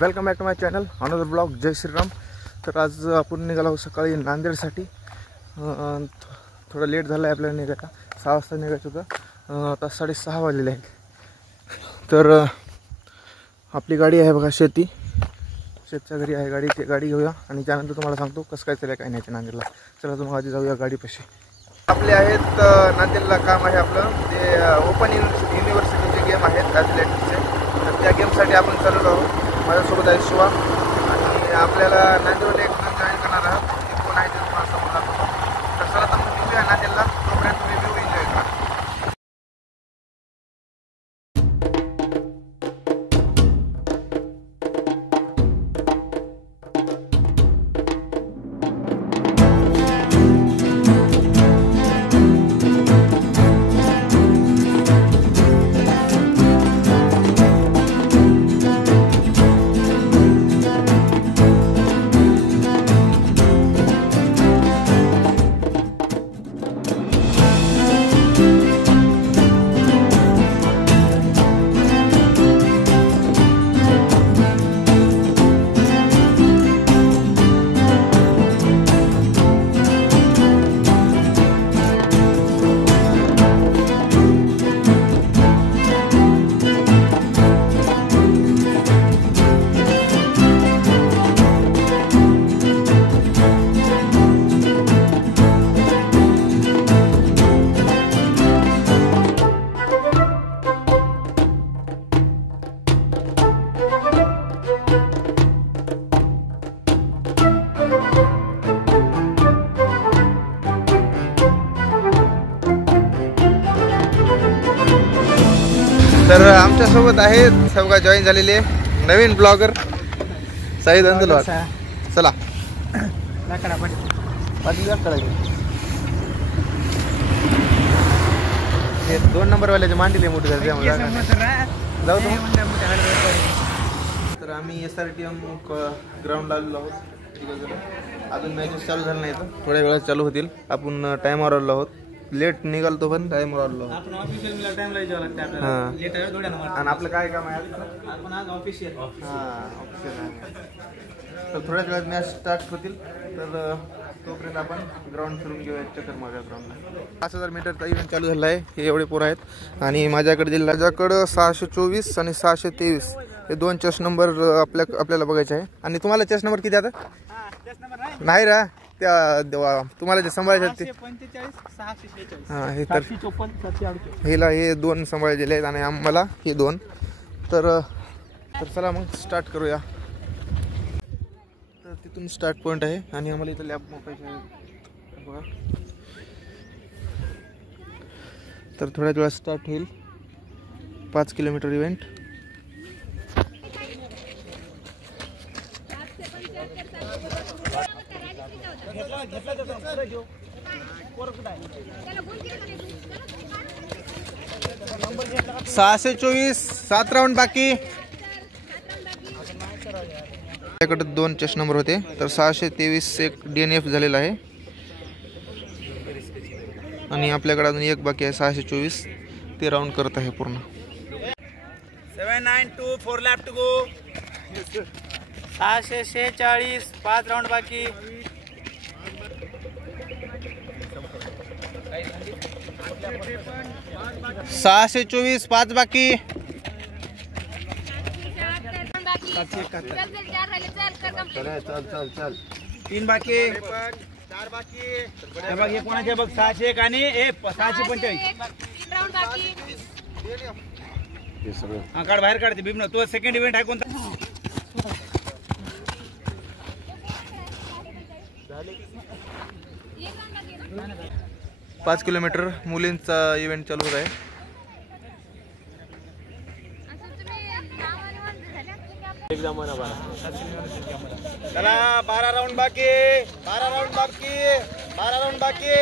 Welcome back to my channel another blog. जय श्रीराम. तर आज आपण निघालो सकाळी नांदेडसाठी. थोडं लेट झालं आहे आपल्याला निघायला. 6 वाजता निघायचं होतं, आता 6:30 वाजलेले आहेत. तर आपली गाडी आहे बघा, शेतच्या घरी आहे गाडी. ते गाडी घेऊया आणि त्यानंतर तुम्हाला सांगतो कसं काय चाललं काय नाही नांदेडला. चला तुम्हाला आधी जाऊया गाडीपाशी. आपले आहेत नांदेडला काम आहे आपलं, ते ओपन युनिव्हर्सिटीचे गेम आहेत ॲथलेटिक्सचे. तर त्या गेमसाठी आपण चाललो आहोत. माझ्यासोबत आहे शिवा आणि आपल्याला नांदेडला एक जॉईन करणार आहोत. कोण आहे ते तुम्हाला समोर दाखवतो. तर चला तर मग निघूया नांदेडला. तोपर्यंत रिव्ह्यू एन्जॉय करा. तर आमच्यासोबत आहेत सगळं जॉईन झालेले नवीन ब्लॉगर साईद अंदुलवार. चला हे 2 नंबरवाल्याचे मांडीले मोठे झाले जाऊ तो. तर आम्ही SRTM ग्राउंडला आलेलो आहोत. अजून मॅचेस चालू झाले नाही, तर थोड्या वेळात चालू होतील. आपण टायमावर आलो आहोत. लेट निघालतो पण टाइमवर आलो. आपण ऑफिशियल टाइमला यावं लागतं आपल्याला. लेट आहे थोड्या ना. आणि आपलं काय काम आहे आपण आज ऑफिशियल. ऑफिशियल आहे. तर थोड्याच वेळात मॅच स्टार्ट होतील. तर तोपर्यंत आपण ग्राउंड फिरून घेऊया, चक्कर मारूया ग्राउंडला. 5000 मीटरचा इव्हेंट चालू झाला आहे. हे एवढे पोरं आहेत आणि माझ्याकडं 624 आणि 623 हे 2 चेस नंबर आपल्याला बघायचे आहे. आणि तुम्हाला चेस नंबर किती आता? नाही रा, त्या तुम्हाला जे सांभाळायचे ते 45 646. हां, हे तर 754 748. हेला हे 2 सांभाळलेले आहेत आणि आम्हाला हे 2. तर चला मग स्टार्ट करूया. तर तिथून स्टार्ट पॉईंट आहे आणि आम्हाला इथं लॅब मोबाईल बघा. तर थोड्याच वेळात स्टार्ट होईल 5 किलोमीटर इव्हेंट. सहाशे 24 7 राऊंड बाकी. आपल्याकडे 2 चेस नंबर होते. तर 623 एक DNF झालेला आहे आणि आपल्याकडे अजून एक बाकी आहे 624. ते राऊंड करत आहे पूर्ण. 792 4 लॅप टू गो. 646 5 राऊंड बाकी. 624 5 बाकी. 3 बाकी. 4 बाकी. हे बघ, हे कोणाचे बघ 601 आणि 645. हा काढ, बाहेर काढते बिबन. तो सेकंड इव्हेंट आहे कोणता? 5 किलोमीटर मुलींचा इव्हेंट चालू होत आहे. चला 12 राऊंड बाकी. 12 राऊंड बाकी. 12 राऊंड बाकी.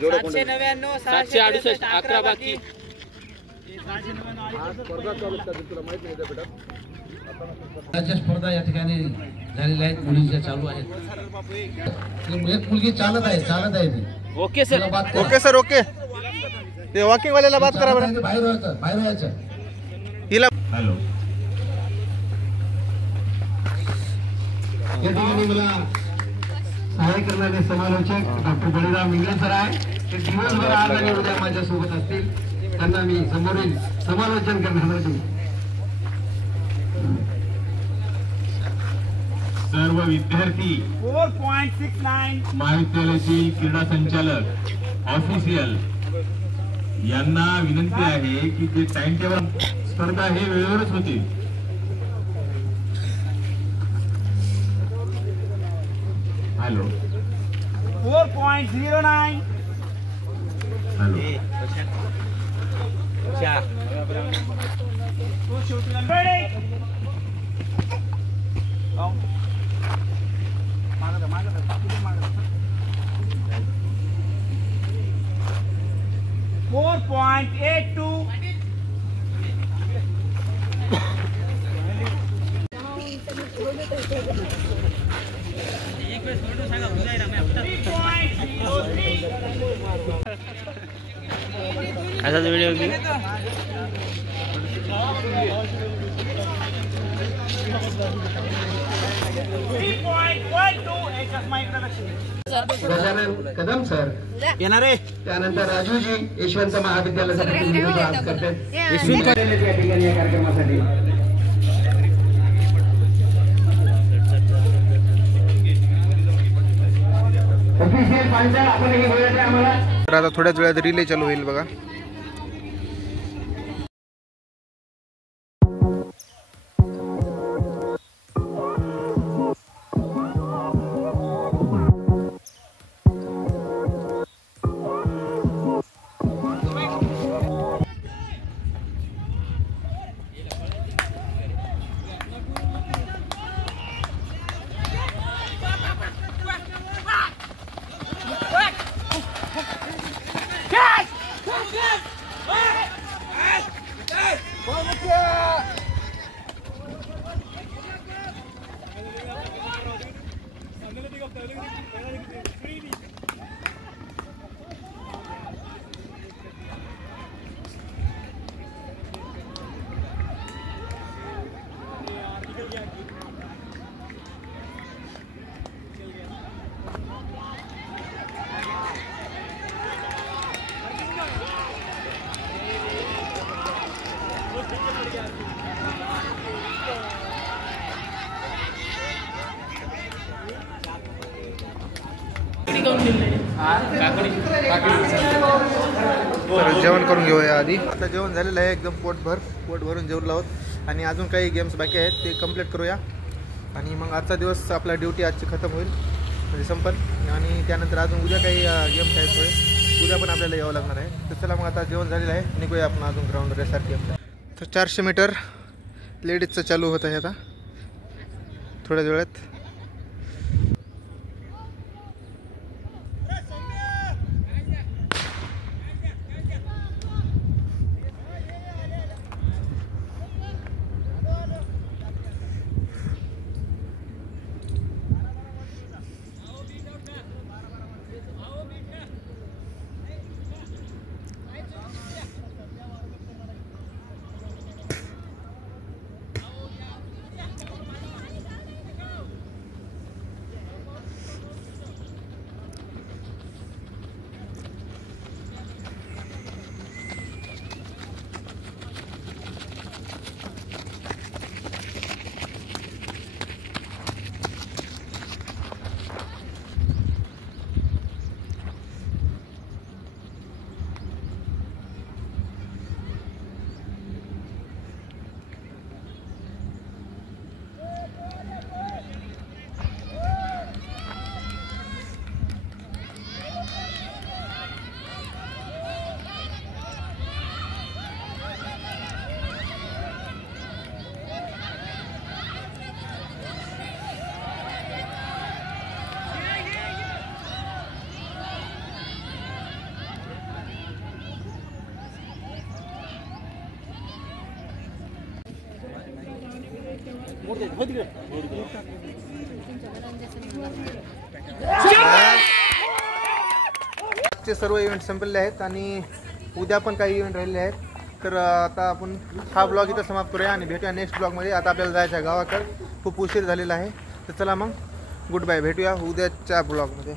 799 668 11 बाकी. स्पर्धा या ठिकाणी झालेल्या आहेत. मुलींच्या चालू आहेत. एक मुलगी चालत आहे ती. Okay sir. Okay sir. Okay. ते वॉकिंग वाल्याला बात करा बरं. बाहेर व्हायचं. हिला हॅलो या ठिकाणी मला सहाय्य करणारे समालोचक डॉक्टर बळीराम इंगळे सर आहे. ते दिवसभर आज आणि उद्या माझ्या सोबत असतील. त्यांना मी समोरील समालोचन करण्यासाठी सर्व विद्यार्थी 4.69 महाविद्यालयातील क्रीडा संचालक ऑफिशियल यांना विनंती आहे की जे टाइम टेबल स्पर्धा हे वेळेवरच होते. Hello 4.09 hello Four point 82. असाच व्हिडिओ की गजानन कदम सर येणार आहे. त्यानंतर राजूजी यशवंत महाविद्यालयासाठी आज करतात यशवंत या ठिकाणी या कार्यक्रमासाठी तर आता थोड्याच वेळात रिले चालू होईल बघा. तर जेवण करून घेऊया आधी. आता जेवण झालेलं आहे एकदम पोट भरून जेवलो आहोत आणि अजून काही गेम्स बाकी आहेत ते कंप्लीट करूया आणि मग आजचा दिवस आपला ड्युटी आजची खतम होईल म्हणजे संपल. आणि त्यानंतर अजून उद्या काही गेम्स आहेत थोडे उद्या पण आपल्याला यावं लागणार आहे. तर चला मग आता जेवण झालेलं आहे निघूया आपण अजून ग्राउंडवर यासारखी. तर 400 मीटर लेडीजचं चालू होत आहे आता थोड्याच वेळात. आजचे सर्व इव्हेंट संपलेले आहेत आणि उद्या पण काही इव्हेंट राहिलेले आहेत. तर आता आपण हा ब्लॉग इथं समाप्त करूया आणि भेटूया नेक्स्ट ब्लॉगमध्ये. आता आपल्याला जायचं आहे गावाकडे, खूप उशीर झालेला आहे. तर चला मग गुड बाय. भेटूया उद्याच्या ब्लॉगमध्ये.